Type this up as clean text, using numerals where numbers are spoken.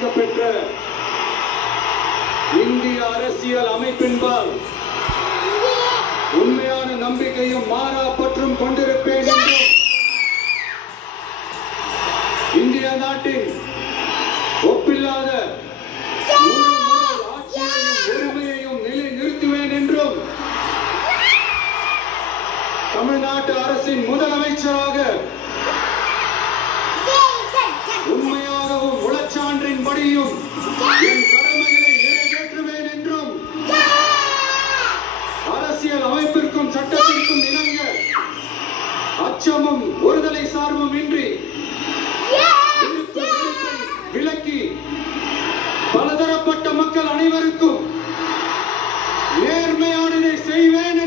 அங்கீகரிக்கப்பெற்ற இந்திய அரசியல் அமைப்பின்பால் உண்மையான நம்பிக்கையும் மாறா பற்றும் கொண்டிருப்பேன் என்றும் இந்திய நாட்டின் ஒப்பில்லாத ஆட்சியையும் உரிமையையும் நிலைநிறுத்துவேன் என்றும் தமிழ்நாட்டு அரசின் முதலமைச்சராக உண்மையாகவும் உளச்சான்றின்படியும் என் கடமைகளை நிறைவேற்றுவேன் என்றும் அரசியல் அமைப்பிற்கும் சட்டத்திற்கும் இணங்க அச்சமும் ஒருதலை சார்பும் இன்றி விலக்கி பலதரப்பட்ட மக்கள் அனைவருக்கும் நேர்மையானதை செய்வேன்